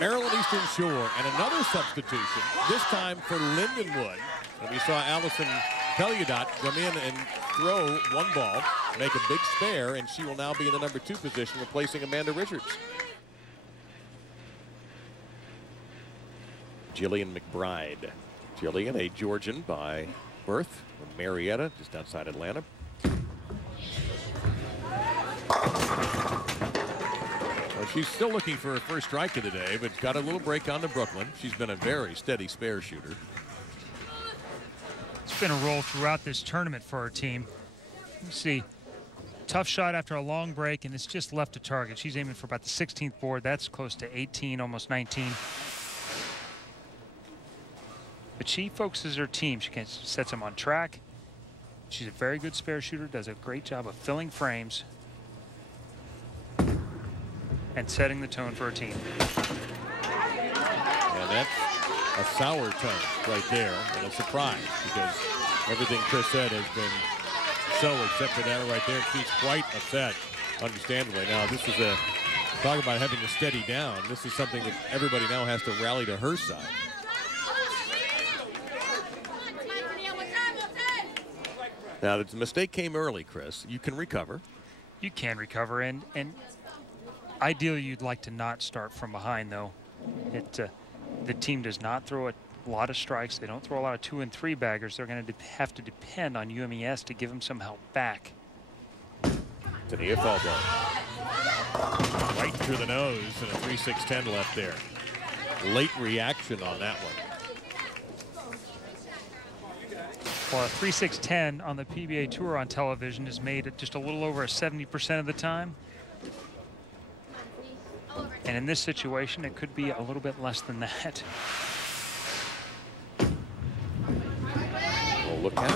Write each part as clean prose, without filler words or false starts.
Maryland Eastern Shore, and another substitution, this time for Lindenwood. And we saw Alison Olivos come in and throw one ball, make a big spare, and she will now be in the number 2 position, replacing Amanda Richards. Gillian McBride. Gillian, a Georgian by birth, from Marietta, just outside Atlanta. Well, she's still looking for her first strike of the day, but got a little break on to Brooklyn. She's been a very steady spare shooter. It's been a roll throughout this tournament for her team. You see, tough shot after a long break, and it's just left to target. She's aiming for about the 16th board. That's close to 18, almost 19. But she focuses her team. She sets them on track. She's a very good spare shooter, does a great job of filling frames and setting the tone for her team. And that's a sour tone right there, and a surprise, because everything Chris said has been so, except for that right there. She's quite upset, understandably. Now, this is a, talk about having to steady down. This is something that everybody now has to rally to her side. Now, the mistake came early, Chris. You can recover. You can recover, and ideally you'd like to not start from behind, though. The team does not throw a lot of strikes. They don't throw a lot of 2- and 3-baggers. They're going to have to depend on UMES to give them some help back. Tania Falbo. Right through the nose, and a 3-6-10 left there. Late reaction on that one. Well, a 3-6-10 on the PBA Tour on television is made at just a little over 70% of the time. And in this situation, it could be a little bit less than that. Oh, look out.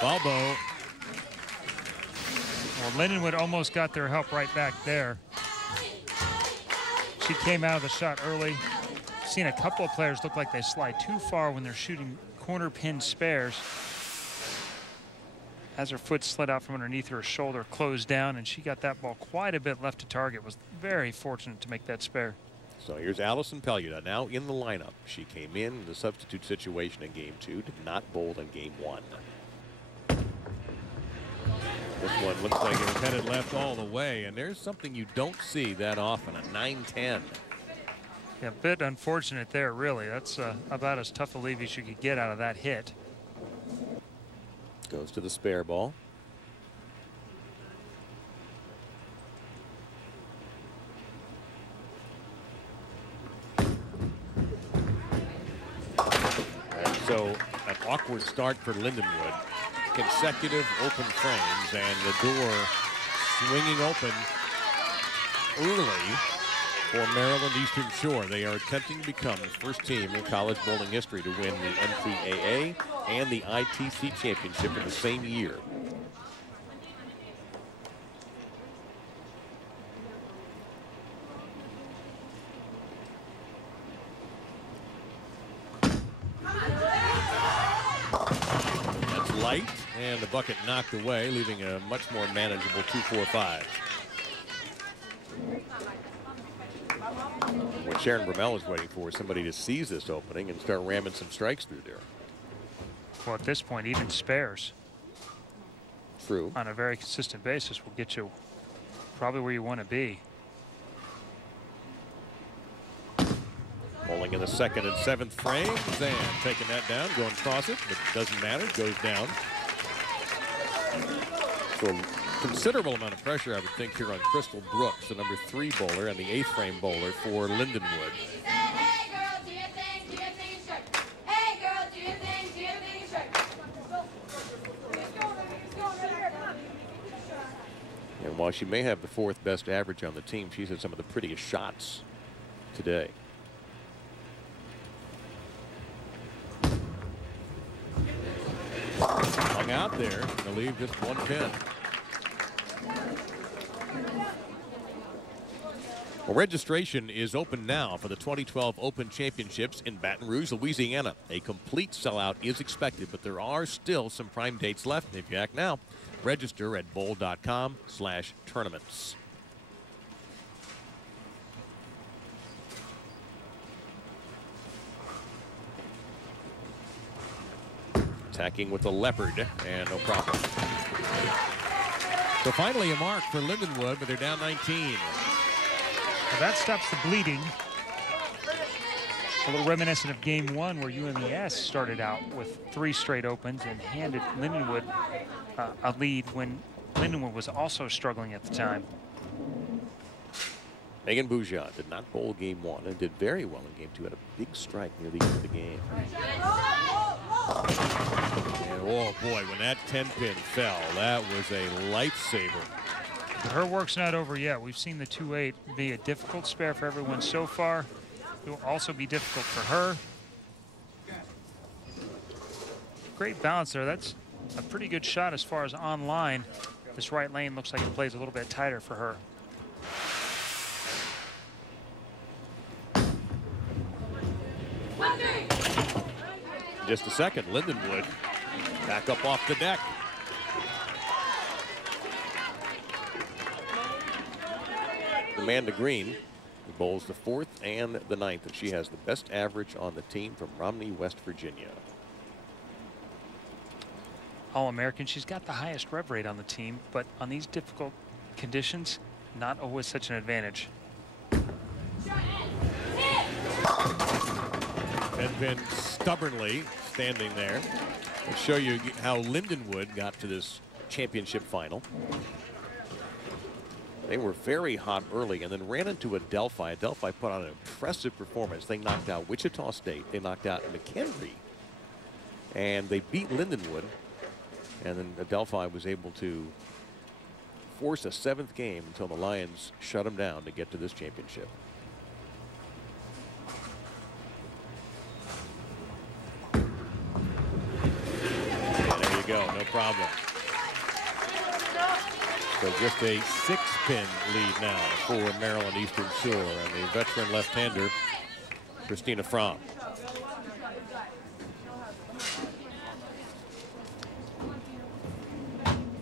Falbo. Well, Lindenwood almost got their help right back there. She came out of the shot early. Seen a couple of players look like they slide too far when they're shooting corner pin spares. As her foot slid out from underneath her shoulder, closed down, and she got that ball quite a bit left to target. Was very fortunate to make that spare. So here's Alison Olivos now in the lineup. She came in the substitute situation in game 2, did not bowl in game 1. This one looks like it was headed left all the way, and there's something you don't see that often, a 9-10. Yeah, a bit unfortunate there, really. That's about as tough a leave as you could get out of that hit. Goes to the spare ball. And so an awkward start for Lindenwood. Consecutive open frames, and the door swinging open early for Maryland Eastern Shore. They are attempting to become the first team in college bowling history to win the NCAA and the ITC championship in the same year. That's light, and the bucket knocked away, leaving a much more manageable 2-4-5. What Sharon Burrell is waiting for is somebody to seize this opening and start ramming some strikes through there. Well, at this point, even spares. True. On a very consistent basis will get you probably where you want to be. Bowling in the 2nd and 7th frames, and taking that down, going across it, but it doesn't matter, it goes down. So a considerable amount of pressure, I would think, here on Crystal Brooks, the number 3 bowler and the 8th frame bowler for Lindenwood. And while she may have the 4th best average on the team, she's had some of the prettiest shots today. Hung out there, I believe, just 1 pin. Well, registration is open now for the 2012 Open Championships in Baton Rouge, Louisiana. A complete sellout is expected, but there are still some prime dates left. If you act now, Register at bowl.com/tournaments. Attacking with the leopard, and no problem. So finally a mark for Lindenwood, but they're down 19. Well, that stops the bleeding. A little reminiscent of game 1 where UMES started out with 3 straight opens and handed Lindenwood a lead when Lindenwood was also struggling at the time. Megan Buju did not bowl game 1 and did very well in game 2. Had a big strike near the end of the game. And oh boy, when that 10-pin fell, that was a lifesaver. But her work's not over yet. We've seen the 2-8 be a difficult spare for everyone so far. It will also be difficult for her. Great balance there. That's a pretty good shot as far as online. This right lane looks like it plays a little bit tighter for her. Just a second, Lindenwood back up off the deck. Amanda Green, who bowls the 4th and the 9th, and she has the best average on the team from Romney, West Virginia. All-American. She's got the highest rev rate on the team, but on these difficult conditions, not always such an advantage. 10-pin stubbornly standing there. I'll show you how Lindenwood got to this championship final. They were very hot early and then ran into Adelphi. Adelphi put on an impressive performance. They knocked out Wichita State. They knocked out McHenry. And they beat Lindenwood. And then Adelphi was able to force a 7th game until the Lions shut them down to get to this championship. And there you go, no problem. So just a 6-pin lead now for Maryland Eastern Shore and the veteran left-hander, Kristina Fromm.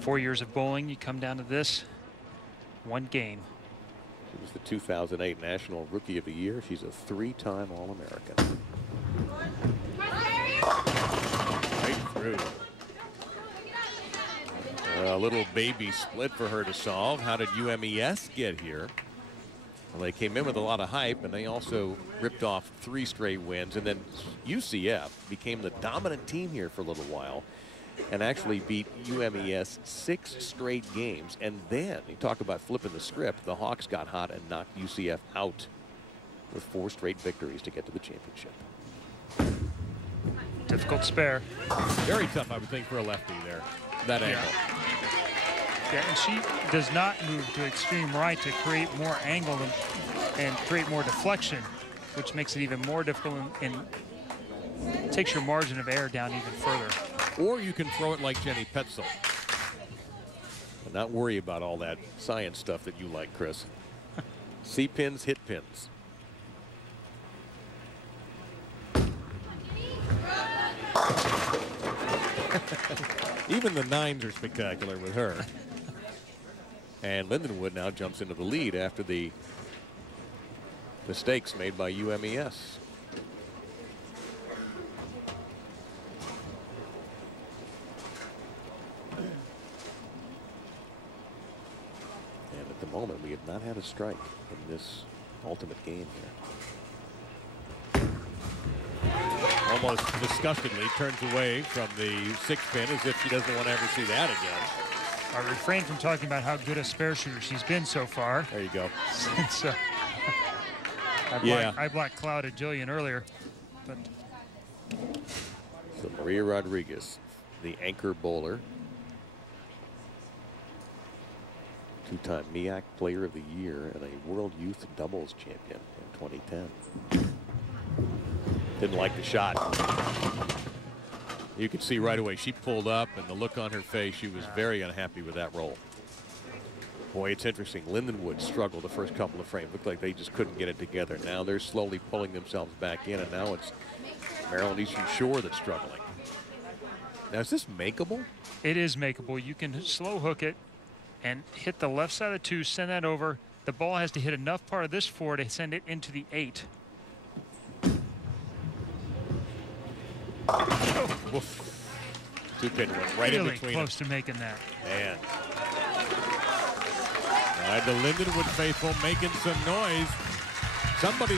Four years of bowling, you come down to this, 1 game. She was the 2008 National Rookie of the Year. She's a 3-time All-American. Right through. A little baby split for her to solve. How did UMES get here? Well, they came in with a lot of hype, and they also ripped off 3 straight wins. And then UCF became the dominant team here for a little while and actually beat UMES 6 straight games. And then, you talk about flipping the script, the Hawks got hot and knocked UCF out with 4 straight victories to get to the championship. Difficult spare. Very tough, I would think, for a lefty there. That angle. Yeah, and she does not move to extreme right to create more angle and create more deflection, which makes it even more difficult and takes your margin of error down even further. Or you can throw it like Jenny Petzel and not worry about all that science stuff that you like, Chris. See pins, hit pins. Even the 9s are spectacular with her. And Lindenwood now jumps into the lead after the mistakes made by UMES. And at the moment, we have not had a strike in this ultimate game here. Almost disgustedly turns away from the 6-pin as if she doesn't want to ever see that again. I refrained from talking about how good a spare shooter she's been so far. There you go. Since I black clouded Gillian earlier. But so Maria Rodriguez, the anchor bowler, 2-time MEAC Player of the Year and a World Youth Doubles Champion in 2010. Didn't like the shot. You could see right away she pulled up, and the look on her face, she was very unhappy with that roll. Boy, it's interesting. Lindenwood struggled the first couple of frames. Looked like they just couldn't get it together. Now they're slowly pulling themselves back in, and now it's Maryland Eastern Shore that's struggling. Now, is this makeable? It is makeable. You can slow hook it and hit the left side of the 2, send that over. The ball has to hit enough part of this 4 to send it into the 8. Oh. 2-pin went right really in between close them. to making that. Man. All right, the Lindenwood faithful making some noise. Somebody's